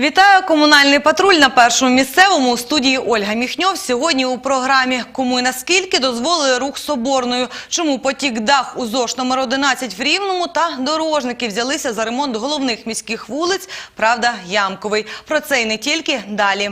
Вітаю комунальний патруль на першому місцевому у студії Ольга Міхньов. Сьогодні у програмі «Кому і наскільки дозволили рух соборною», чому потік дах у ЗОШ номер 11 в Рівному та дорожники взялися за ремонт головних міських вулиць, правда, ямковий. Про це і не тільки далі.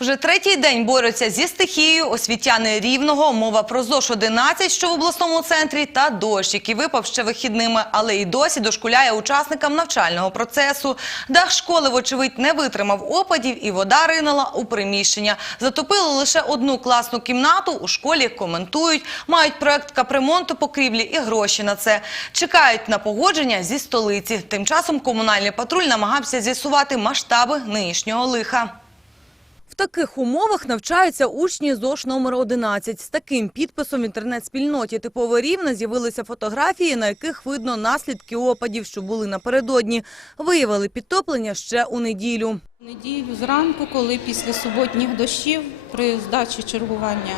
Вже третій день борються зі стихією освітяни Рівного. Мова про ЗОШ-11, що в обласному центрі, та дощ, який випав ще вихідними, але і досі дошкуляє учасникам навчального процесу. Дах школи, вочевидь, не витримав опадів і вода ринула у приміщення. Затопило лише одну класну кімнату. У школі коментують, мають проект капремонту покрівлі і гроші на це. Чекають на погодження зі столиці. Тим часом комунальний патруль намагався з'ясувати масштаби нинішнього лиха. Таких умовах навчаються учні ЗОШ номер 11. З таким підписом в інтернет-спільноті «Типове Рівне» з'явилися фотографії, на яких видно наслідки опадів, що були напередодні. Виявили підтоплення ще у неділю. Неділю зранку, коли після суботніх дощів при здачі чергування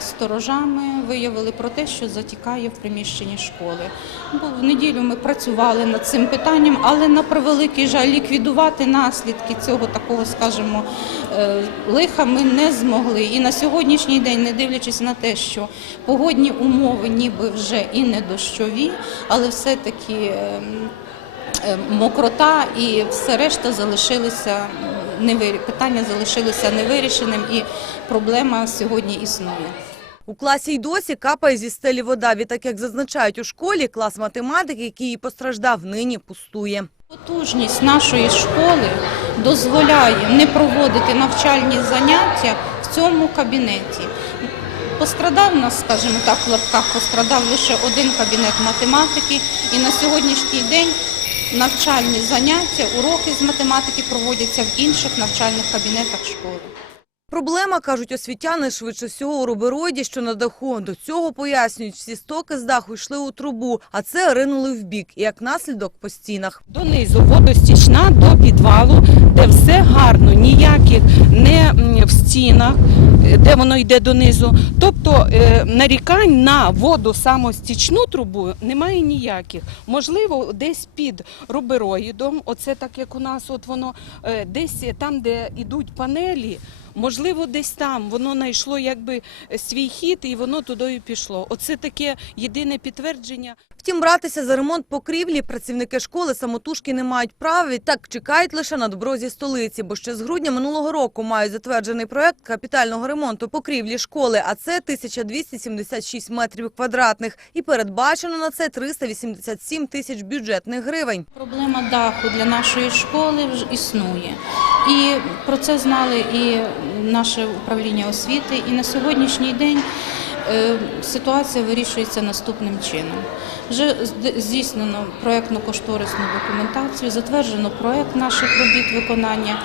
сторожами виявили про те, що затікає в приміщенні школи. В неділю ми працювали над цим питанням, але на превеликий жаль ліквідувати наслідки цього такого, скажімо, е, лиха ми не змогли. І на сьогоднішній день, не дивлячись на те, що погодні умови ніби вже і не дощові, але все-таки. ем, е, мокрота і все решта залишилися. Питання залишилося невирішеним, і проблема сьогодні існує. У класі й досі капає зі стелі вода. Відтак, як зазначають у школі, клас математики, який і постраждав, нині пустує. Потужність нашої школи дозволяє не проводити навчальні заняття в цьому кабінеті. Пострадав у нас, скажімо так, в лапках пострадав лише один кабінет математики, і на сьогоднішній день навчальні заняття, уроки з математики проводяться в інших навчальних кабінетах школи. Проблема, кажуть освітяни, швидше всього у рубероїді, що на даху. До цього, пояснюють, всі стоки з даху йшли у трубу, а це ринули в бік, і як наслідок по стінах. Донизу водостічна до підвалу, де все гарно, ніяких не в стінах, де воно йде донизу. Тобто е, нарікань на воду самостічну трубу немає ніяких. Можливо, десь під рубероїдом, оце так як у нас, от воно е, десь там, де йдуть панелі. Можливо, десь там воно знайшло якби свій хід і воно туди і пішло. Оце таке єдине підтвердження. Втім, братися за ремонт покрівлі працівники школи самотужки не мають права. Відтак чекають лише на добро зі столиці, бо ще з грудня минулого року мають затверджений проект капітального ремонту покрівлі школи, а це 1276 метрів квадратних. І передбачено на це 387 тисяч бюджетних гривень. Проблема даху для нашої школи вже існує. І про це знали і наше управління освіти. І на сьогоднішній день е, ситуація вирішується наступним чином. Вже здійснено проєктно-кошторисну документацію, затверджено проєкт наших робіт виконання,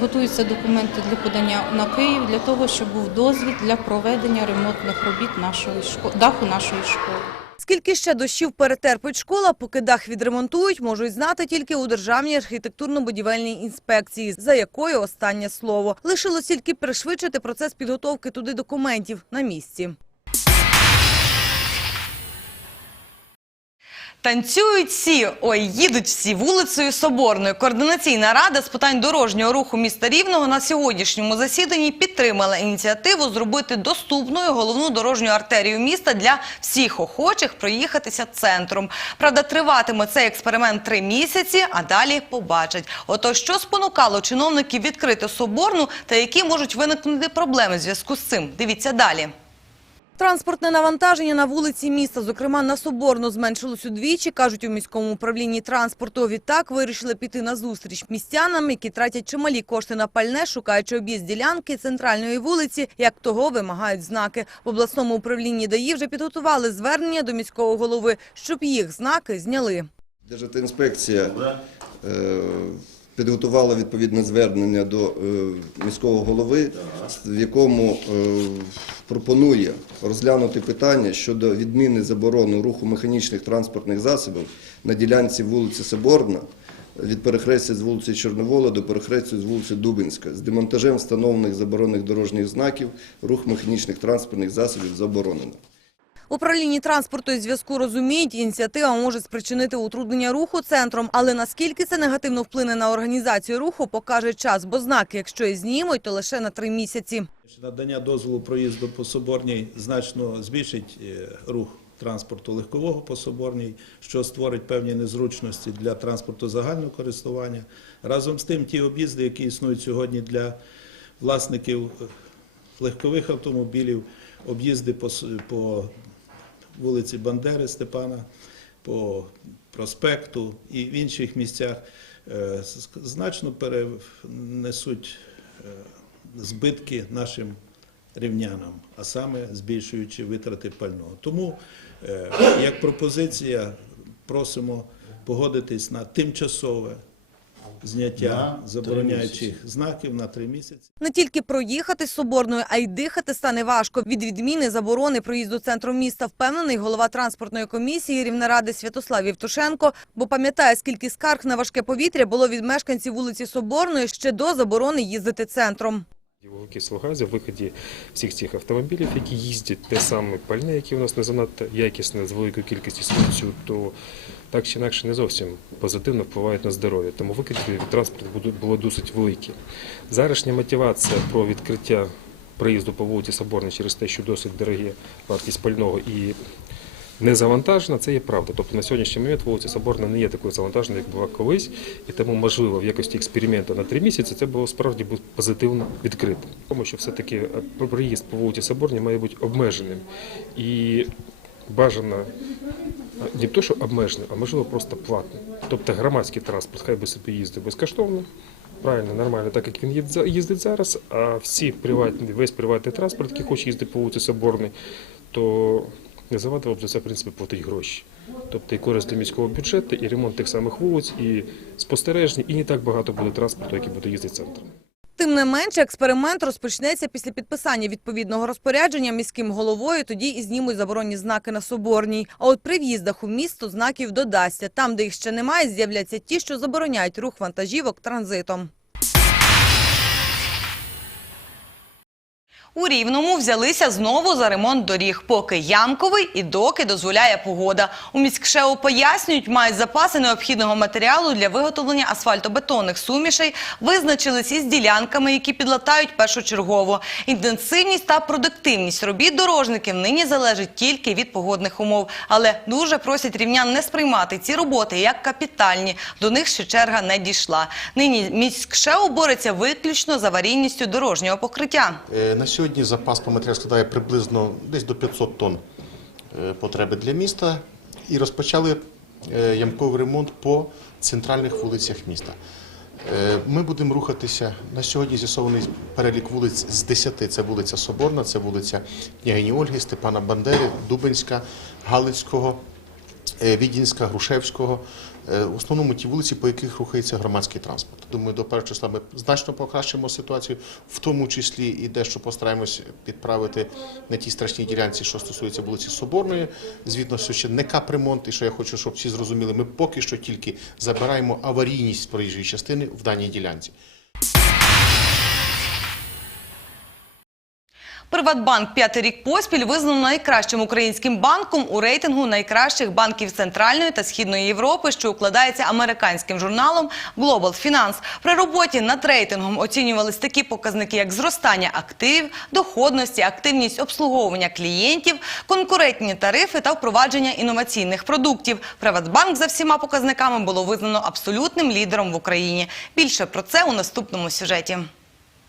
готуються документи для подання на Київ для того, щоб був дозвіл для проведення ремонтних робіт нашої школи, даху нашої школи. Скільки ще дощів перетерпить школа, поки дах відремонтують, можуть знати тільки у Державній архітектурно-будівельній інспекції, за якою останнє слово. Лишилось тільки пришвидшити процес підготовки туди документів на місці. Танцюють всі, ой, їдуть всі вулицею Соборною. Координаційна рада з питань дорожнього руху міста Рівного на сьогоднішньому засіданні підтримала ініціативу зробити доступною головну дорожню артерію міста для всіх охочих проїхатися центром. Правда, триватиме цей експеримент три місяці, а далі побачать. Отож, що спонукало чиновників відкрити Соборну та які можуть виникнути проблеми в зв'язку з цим? Дивіться далі. Транспортне навантаження на вулиці міста, зокрема на Соборну, зменшилось удвічі, кажуть у міському управлінні транспорту. Відтак вирішили піти на зустріч містянам, які тратять чималі кошти на пальне, шукаючи об'їзд ділянки центральної вулиці, як того вимагають знаки. В обласному управлінні ДАІ вже підготували звернення до міського голови, щоб їх знаки зняли. Державтоінспекція е, підготувала відповідне звернення до е, міського голови, в якому е, пропонує розглянути питання щодо відміни заборони руху механічних транспортних засобів на ділянці вулиці Соборна від перехрестя з вулиці Чорновола до перехрестя з вулиці Дубинська з демонтажем встановлених заборонених дорожніх знаків рух механічних транспортних засобів заборонено. Управлінні транспорту і зв'язку розуміють, ініціатива може спричинити утруднення руху центром, але наскільки це негативно вплине на організацію руху, покаже час, бо знаки, якщо і знімуть, то лише на три місяці. Надання дозволу проїзду по Соборній значно збільшить е, рух транспорту легкового по Соборній, що створить певні незручності для транспорту загального користування. Разом з тим, ті об'їзди, які існують сьогодні для власників легкових автомобілів, об'їзди по, по вулиці Бандери Степана, по проспекту і в інших місцях е, значно перенесуть е, збитки нашим рівнянам, а саме збільшуючи витрати пального. Тому, е, як пропозиція, просимо погодитись на тимчасове зняття забороняючих знаків на три місяці. Не тільки проїхати з Соборною, а й дихати стане важко. Від відміни заборони проїзду центром міста впевнений голова транспортної комісії Рівнеради Святослав Євтушенко, бо пам'ятає, скільки скарг на важке повітря було від мешканців вулиці Соборної ще до заборони їздити центром. Вуглекислого газу, виході всіх цих автомобілів, які їздять, те саме пальне, яке у нас не занадто якісне з великою кількістю сміттю, то так чи інакше не зовсім позитивно впливають на здоров'я. Тому викиди від транспорту було досить великі. Зарашня мотивація про відкриття проїзду по вулиці Соборній через те, що досить дорогі вартість пального і не завантажена, це є правда. Тобто на сьогоднішній момент вулиця Соборна не є такою завантаженою, як була колись, і тому можливо в якості експерименту на три місяці це було справді бу- позитивно відкрито. Тому що все-таки е, проїзд по вулиці Соборній має бути обмеженим і бажано е, не то, що обмеженим, а можливо просто платним. Тобто громадський транспорт хай би собі їздив безкоштовно. Правильно, нормально, так як він їздить зараз, а всі приватні, весь приватний транспорт, який хоче їздити по вулиці Соборній, то завадило б за це, в принципі, платити гроші. Тобто і користь для міського бюджету, і ремонт тих самих вулиць, і спостереження, і не так багато буде транспорту, який буде їздити центром. Тим не менше, експеримент розпочнеться після підписання відповідного розпорядження міським головою. Тоді і знімуть заборонні знаки на Соборній. А от при в'їздах у місто знаків додасться. Там, де їх ще немає, з'являться ті, що забороняють рух вантажівок транзитом. У Рівному взялися знову за ремонт доріг, поки ямковий і доки дозволяє погода. У міськшеу пояснюють, мають запаси необхідного матеріалу для виготовлення асфальтобетонних сумішей, визначились із ділянками, які підлатають першочергово. Інтенсивність та продуктивність робіт дорожників нині залежить тільки від погодних умов. Але дуже просять рівнян не сприймати ці роботи як капітальні. До них ще черга не дійшла. Нині міськшеу бореться виключно з аварійністю дорожнього покриття. Е, На сьогодні запас по матеріалу складає приблизно десь до 500 тонн е, потреби для міста і розпочали е, ямковий ремонт по центральних вулицях міста. Е, Ми будемо рухатися на сьогодні. З'ясований перелік вулиць з 10. Це вулиця Соборна, це вулиця княгині Ольги, Степана Бандери, Дубенська, Галицького, Відінська, Грушевського. Е, В основному ті вулиці, по яких рухається громадський транспорт. Думаю, до першого числа ми значно покращимо ситуацію, в тому числі і дещо постараємось підправити на тій страшній ділянці, що стосується вулиці Соборної. Звідно, що ще не капремонт, і що я хочу, щоб всі зрозуміли, ми поки що тільки забираємо аварійність проїжджої частини в даній ділянці. Приватбанк п'ятий рік поспіль визнано найкращим українським банком у рейтингу найкращих банків Центральної та Східної Європи, що укладається американським журналом Global Finance. При роботі над рейтингом оцінювались такі показники, як зростання активів, доходності, активність обслуговування клієнтів, конкурентні тарифи та впровадження інноваційних продуктів. Приватбанк за всіма показниками було визнано абсолютним лідером в Україні. Більше про це у наступному сюжеті.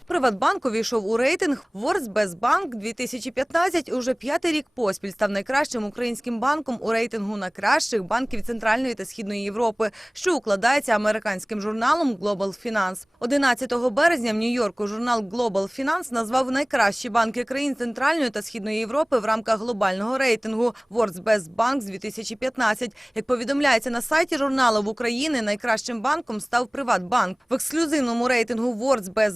Приватбанк увійшов у рейтинг Best Bank 2015 і уже п'ятий рік поспіль став найкращим українським банком у рейтингу найкращих банків Центральної та Східної Європи, що укладається американським журналом Global Finance. 11 березня в Нью-Йорку журнал Global Finance назвав найкращі банки країн Центральної та Східної Європи в рамках глобального рейтингу Best Bank 2015. Як повідомляється на сайті журналу в Україні, найкращим банком став Приватбанк. В ексклюзивному рейтингу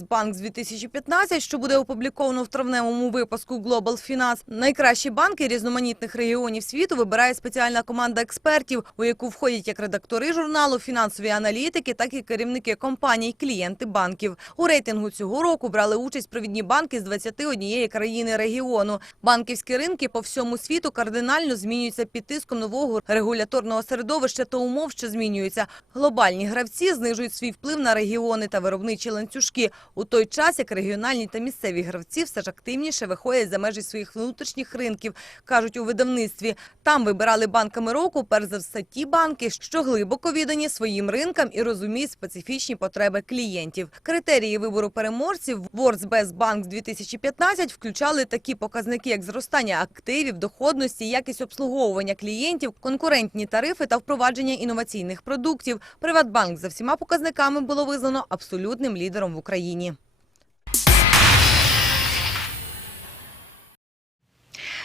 Bank з 2015 2015, що буде опубліковано в травневому випуску Global Finance. Найкращі банки різноманітних регіонів світу вибирає спеціальна команда експертів, у яку входять як редактори журналу, фінансові аналітики, так і керівники компаній, клієнти банків. У рейтингу цього року брали участь провідні банки з 21 країни регіону. Банківські ринки по всьому світу кардинально змінюються під тиском нового регуляторного середовища та умов, що змінюються. Глобальні гравці знижують свій вплив на регіони та виробничі ланцюжки, у той час як регіональні та місцеві гравці все ж активніше виходять за межі своїх внутрішніх ринків, кажуть у видавництві. Там вибирали банками року перш за все ті банки, що глибоко віддані своїм ринкам і розуміють специфічні потреби клієнтів. Критерії вибору переможців World's Best Bank 2015 включали такі показники, як зростання активів, доходності, якість обслуговування клієнтів, конкурентні тарифи та впровадження інноваційних продуктів. Приватбанк за всіма показниками було визнано абсолютним лідером в Україні.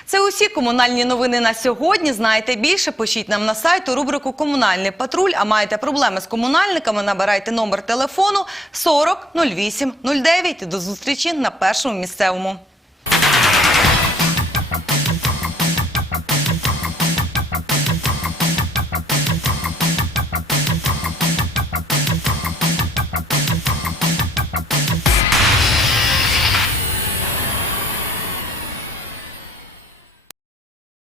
Це усі комунальні новини на сьогодні. Знаєте більше? Пишіть нам на сайт у рубрику Комунальний патруль. А маєте проблеми з комунальниками? Набирайте номер телефону 40 08 09. До зустрічі на першому місцевому.